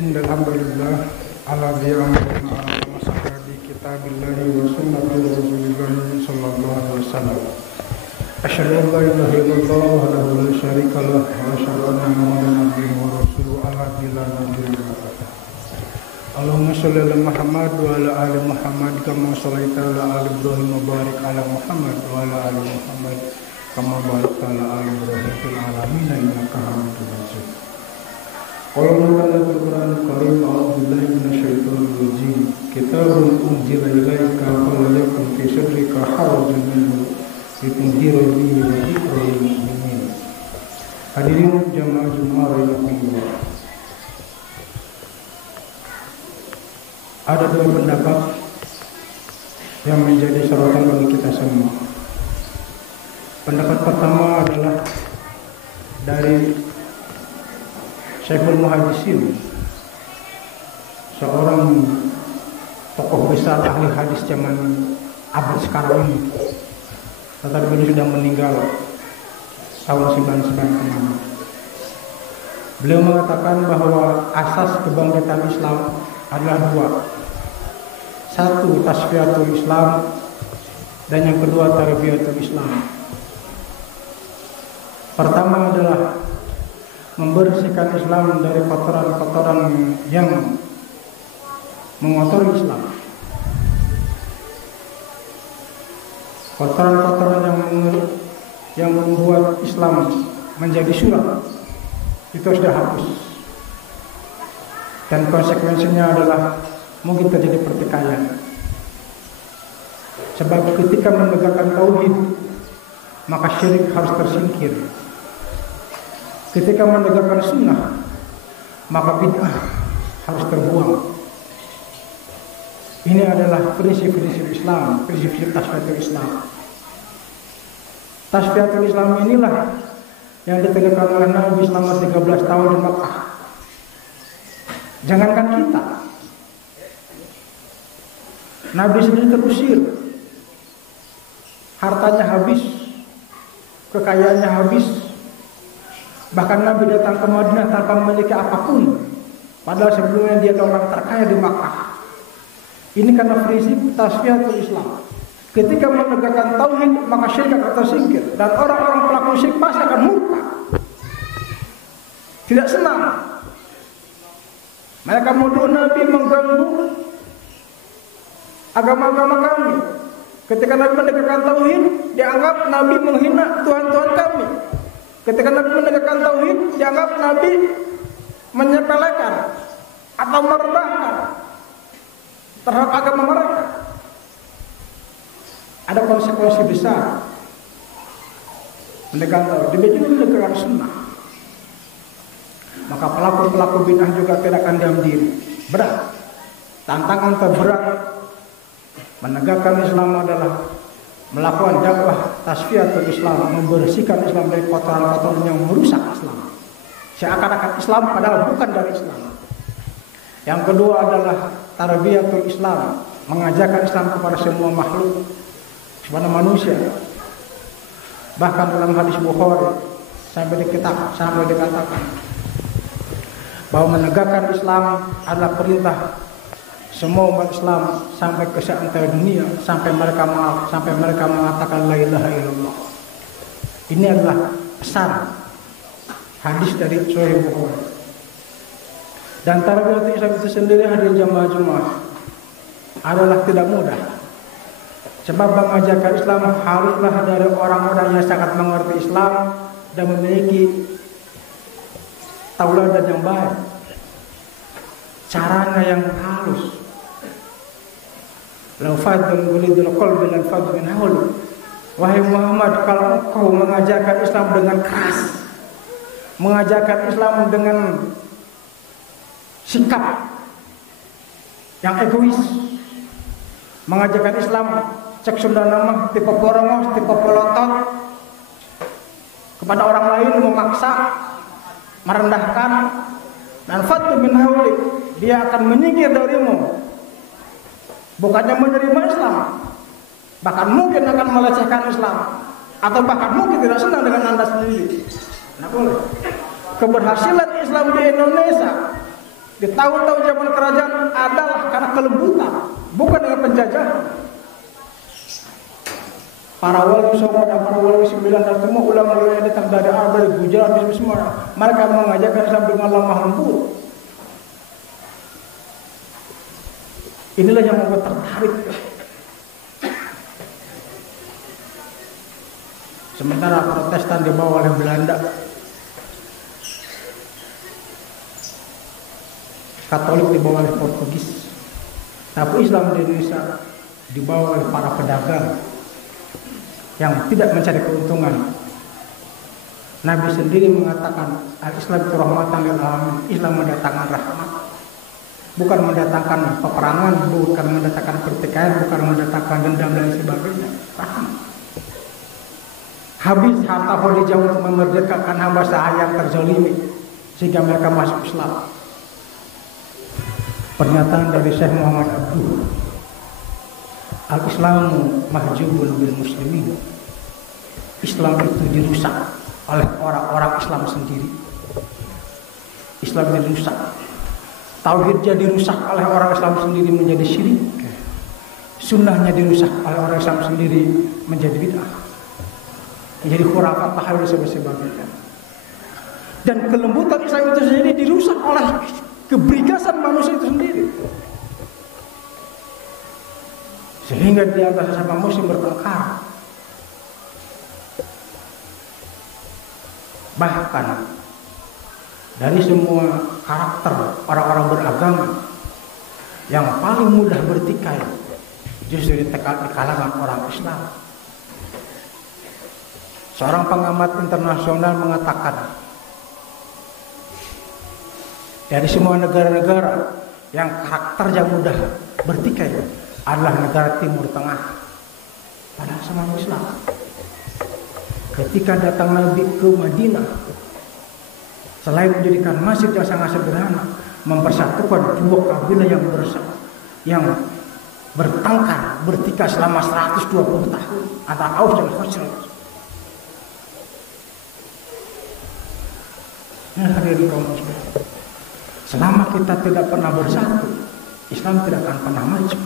Innal hamdalillah alladzi anzalna ala masahha bi kitabillahi wa sunnati rasulillahi sallallahu alaihi wasallam. Asyhadu an la ilaha illallah wahdahu la syarika lah wa asyhadu anna Muhammadan abduhu wa rasuluhu alladzi la nabiyya ba'dahu. Allahumma shalli ala Muhammad wa ala ali Muhammad kama shallaita ala ali Ibrahim wa barik ala Muhammad wa ala ali Muhammad kama barakta ala ali Ibrahim fil alamin innaka Hamidum Majid. Qala Ta'ala Al-Qur'an Al-Karim a'udzu billahi minasyaitonir rajim. Kitabun unzila ilaika fala yakun fi sadrika harajun minhu litunzira bihi wa dzikra lil mu'minin. Hadirin jamaah Jumat rahimakumullah. Ada dua pendapat yang menjadi sorotan bagi kita semua. Pendapat pertama adalah dari Syekhul Muhaddisin, seorang tokoh besar ahli hadis zaman abad sekarang ini. Tetapi beliau sudah meninggal tahun 99 kemarin. Beliau mengatakan bahwa asas kebangkitan Islam adalah dua. Satu, tasfiyatul Islam, dan yang kedua, tarbiyatul Islam. Pertama adalah membersihkan Islam dari kotoran-kotoran yang mengotori Islam. Kotoran-kotoran yang membuat Islam menjadi suram itu sudah hapus. Dan konsekuensinya adalah mungkin terjadi pertikaian. Sebab ketika menegakkan tauhid, maka syirik harus tersingkir. Ketika menegakkan sunnah, maka bid'ah harus terbuang. Ini adalah prinsip-prinsip Islam, prinsip-prinsip tasfiyatul Islam. Tasfiyatul Islam inilah yang ditegakkan oleh Nabi selama 13 tahun di Makkah. Jangankan kita, Nabi sendiri terusir, hartanya habis, kekayaannya habis. Bahkan Nabi datang ke Madinah tanpa memiliki apapun, padahal sebelumnya dia orang terkaya di Makkah. Ini karena prinsip tasfiyatul Islam. Ketika menegakkan tauhid, maka syirik akan tersingkir, dan orang-orang pelaku syirik pasti akan murka, tidak senang. Mereka menuduh Nabi mengganggu agama-agama kami. Ketika Nabi menegakkan tauhid, dianggap Nabi menghina Tuhan-Tuhan kami. Ketika Nabi menegakkan tauhid, dianggap Nabi menyepelekan atau merendahkan terhadap agama mereka. Ada konsekuensi besar menegakkan tauhid, demikian menegakkan sunnah. Maka pelaku-pelaku bid'ah juga tidak akan diam diri. Berat, tantangan terberat menegakkan Islam adalah melakukan dakwah tasfiyatul Islam, membersihkan Islam dari kotoran-kotoran yang merusak Islam. Seakan-akan Islam padahal bukan dari Islam. Yang kedua adalah tarbiyatul Islam, mengajarkan Islam kepada semua makhluk, kepada manusia. Bahkan dalam hadis Bukhari sampai dikatakan bahwa menegakkan Islam adalah perintah semua umat Islam sampai ke seantero dunia, sampai mereka mengatakan la ilaha illallah. Ini adalah pesan hadis dari Sahih Bukhari. Dan tarbiyatul Islam itu sendiri, hadirin jamaah Jumat, adalah tidak mudah. Sebab mengajarkan Islam haruslah dari orang-orang yang sangat mengerti Islam dan memiliki tauladan yang baik, caranya yang halus. Lau fadun gulidul qalbi lan fadu min haul. Wahai Muhammad, kalau engkau mengajarkan Islam dengan keras, mengajarkan Islam dengan sikap yang egois, mengajarkan Islam cek Sunda nama tipe porongos, tipe pelotot kepada orang lain, memaksa, merendahkan, dan fadu min haul, dia akan menyingkir darimu. Bukannya menerima Islam, bahkan mungkin akan melecehkan Islam, atau bahkan mungkin tidak senang dengan Anda sendiri. Nah, boleh. Keberhasilan Islam di Indonesia di tahun-tahun zaman kerajaan adalah karena kelembutan, bukan dengan penjajahan. Para wali Songo dan para wali 9 dan semua ulama-ulama yang datang dari Arab, dari Gujarat, dari semua, mereka mengajarkan Islam dengan lemah lembut. Inilah yang membuat tertarik. Sementara Protestan dibawa oleh Belanda, Katolik dibawa oleh Portugis, tapi Islam di Indonesia dibawa oleh para pedagang yang tidak mencari keuntungan. Nabi sendiri mengatakan al-Islam itu rahmatan lil alamin. Islam mendatangkan rahmat, bukan mendatangkan peperangan, bukan mendatangkan pertikaian, bukan mendatangkan dendam dan sebagainya. Rahmat. Habis harta Khadijah untuk memerdekakan hamba sahaya yang terzalimi sehingga mereka masuk Islam. Pernyataan dari Syekh Muhammad Abduh, al-Islamu mahjubun bil muslimin. Islam itu dirusak oleh orang-orang Islam sendiri. Islam dirusak, tauhidnya dirusak oleh orang Islam sendiri menjadi syirik. Sunnahnya dirusak oleh orang Islam sendiri menjadi bid'ah, menjadi khurafat, tahalul sebagainya. Dan kelembutan Islam itu sendiri dirusak oleh kebrigasan manusia itu sendiri. Sehingga di antara sesama muslim bertengkar. Bahkan dari semua karakter orang-orang beragama yang paling mudah bertikai justru di kalangan orang Islam. Seorang pengamat internasional mengatakan, dari semua negara-negara yang karakternya mudah bertikai adalah negara Timur Tengah, padahal sama Islam. Ketika datang Nabi ke Madinah, selain menjadikan masjid yang sangat sederhana, mempersatukan dua kabilah yang bertengkar, bertikai selama 120 tahun antara Aus dan Khazraj. Hadirin kaum muslimin, selama kita tidak pernah bersatu, Islam tidak akan pernah maju.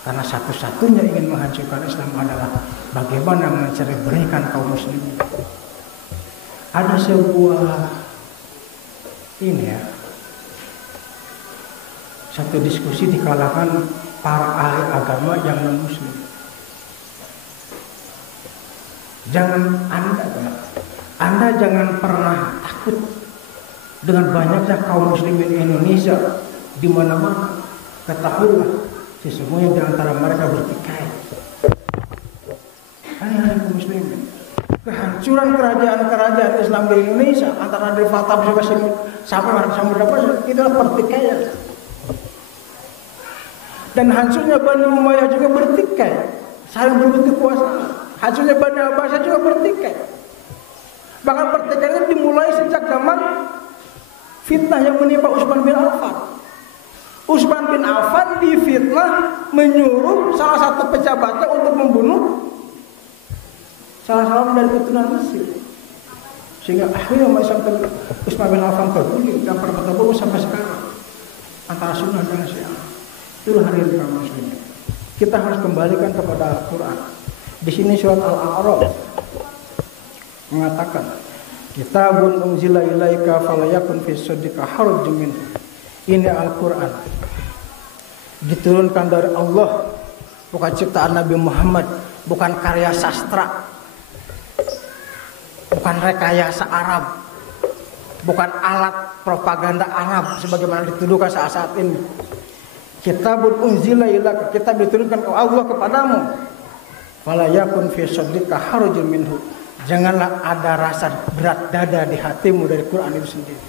Karena satu-satunya ingin menghancurkan Islam adalah bagaimana mencerai-beraikan kaum muslimin. Ada sebuah satu diskusi di kalangan para ahli agama yang non-muslim. Anda jangan pernah takut dengan banyaknya kaum muslimin Indonesia di mana-mana. Ketahuilah, sesungguhnya di antara mereka bertikai. Hai kaum muslimin, kehancuran kerajaan-kerajaan Islam di Indonesia antara dari Batam sampai Samudra Pasir itulah pertikaian. Dan hancurnya Bani Umayyah juga bertikai, saling berebut kekuasaan. Hancurnya Bani Abbasiyah juga bertikai. Bahkan pertikaian itu dimulai sejak zaman fitnah yang menimpa Utsman bin Affan. Utsman bin Affan difitnah menyuruh salah satu pejabatnya untuk membunuh salah seorang dari keturunan Mesir. Sehingga akhirnya Utsman bin Affan terbunuh dan perbuatan sampai sekarang antara Sunnah dan Syiah. Itulah hadirin kaum muslimin. Kita harus kembalikan kepada Al-Quran. Di sini surat Al-A'raf mengatakan, Kitabun unzila ilaika falayakun fi sadrika harajun minhu. Ini Al-Quran diturunkan dari Allah, bukan ciptaan Nabi Muhammad, bukan karya sastra, bukan rekayasa Arab, bukan alat propaganda Arab sebagaimana dituduhkan saat-saat ini. Kitabun unzila ilaika, kitab diturunkan oleh Allah kepadamu. Falayakun fi sadrika harajun minhu. Janganlah ada rasa berat dada di hatimu dari Quran itu sendiri.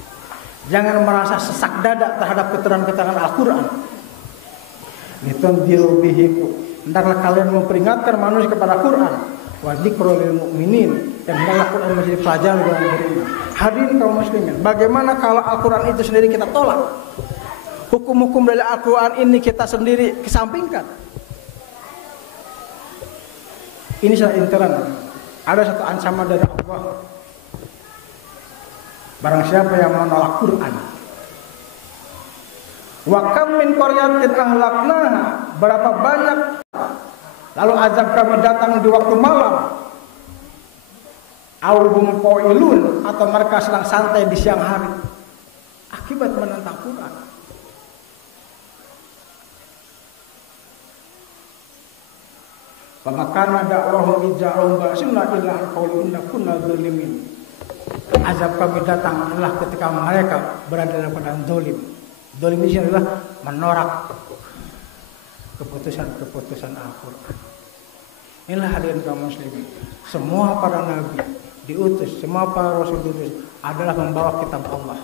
Jangan merasa sesak dada terhadap keterangan-keterangan Al-Quran. Litunziru bihiku. Hendaklah kalian memperingatkan manusia kepada Quran. Wa dzikrul lil mu'minin. Dan hendaklah Quran menjadi pelajaran bagi orang beriman. Hadirin kaum muslimin, bagaimana kalau Al-Quran itu sendiri kita tolak? Hukum-hukum dari Al-Quran ini kita sendiri kesampingkan. Ini salah interan. Ada satu ancaman dari Allah. Barang siapa yang menolak Quran, Wa kam min qaryatin ahlaknaha, berapa banyak lalu azab kami datang di waktu malam. Auhum qailun, atau mereka sedang santai di siang hari akibat menentang Quran. Famakana da'wahum ija'ahum ba'sina illa an qalu inna kunna zalimin. Azab kami datang adalah ketika mereka berada dalam keadaan zalim. Zalim ini adalah menolak keputusan Al-Quran. Inilah hadirin kaum muslimin. Semua para nabi diutus, semua para rasul diutus adalah membawa kitab Allah.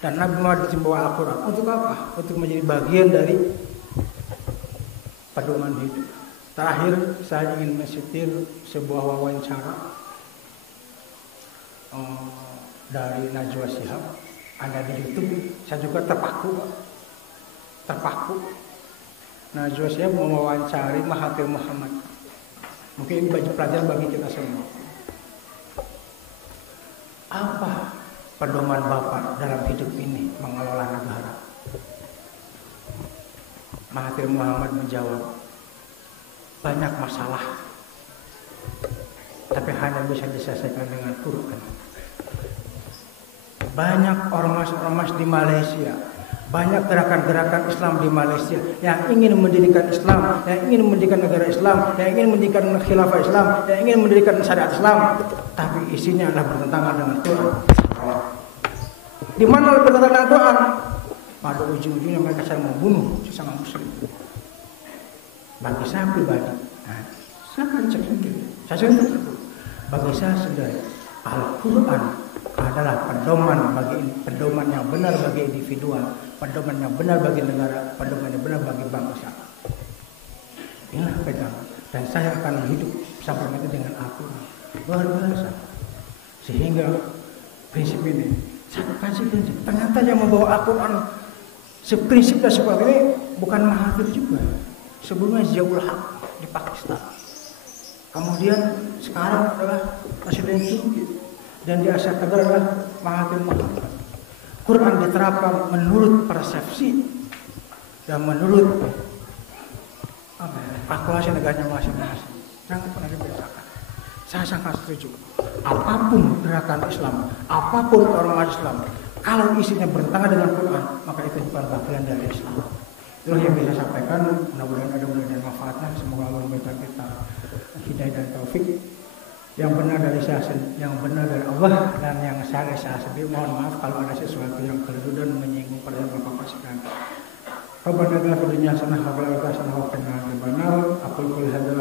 Dan Nabi Muhammad membawa Al-Quran. Untuk apa? Untuk menjadi bagian dari pedoman hidup. Terakhir saya ingin mensetir sebuah wawancara dari Najwa Shihab, ada di YouTube. Saya juga terpaku. Najwa Shihab mewawancari Mahathir Muhammad. Mungkin ini bagi pelajaran bagi kita semua. Apa pedoman Bapak dalam hidup ini mengelola negara? Mahathir Muhammad menjawab, banyak masalah, tapi hanya bisa diselesaikan dengan Quran. Banyak ormas-ormas di Malaysia, banyak gerakan-gerakan Islam di Malaysia yang ingin mendirikan Islam, yang ingin mendirikan negara Islam, yang ingin mendirikan khilafah Islam, yang ingin mendirikan syariat Islam, tapi isinya adalah bertentangan dengan Quran. Di mana bertentangan dengan Quran? Pada ujung-ujungnya mereka sedang membunuh sesama Muslim. Bagi saya pribadi, saya akan cek sendiri. Bagi saya sendiri, Al-Quran adalah pedoman yang benar bagi individual, pedoman yang benar bagi negara, pedoman yang benar bagi bangsa. Inilah pegang. Dan saya akan hidup sampai mati dengan Al-Quran. Luar biasa. Sehingga prinsip ini, saya kasih prinsip. Ternyata yang membawa Al-Quran seprinsip dan seperti ini bukan Mahathir juga. Sebelumnya Ziaul Haq di Pakistan. Kemudian sekarang adalah Presiden Turki. Dan di Asia Tenggara adalah Mahathir Muhammad. Quran diterapkan menurut persepsi dan menurut kalkulasi negaranya masing-masing. Jangan pernah dibedakan. Saya sangat setuju. Apapun gerakan Islam, apapun ormas Islam, kalau isinya bertentangan dengan Quran, maka itu bukan bagian dari Islam. Itulah yang bisa saya sampaikan. Mudah-mudahan ada dan manfaatnya. Semoga Allah memberikan kita hidayah dan taufik. Yang benar dari saya, yang benar dari Allah, dan yang salah saya sendiri. Mohon maaf kalau ada sesuatu yang keliru dan menyinggung pada Bapak sekalian. Rabbana atina fid dunya hasanah wa fil akhirati hasanah wa qina adzabannar. Aqulu qouli hadza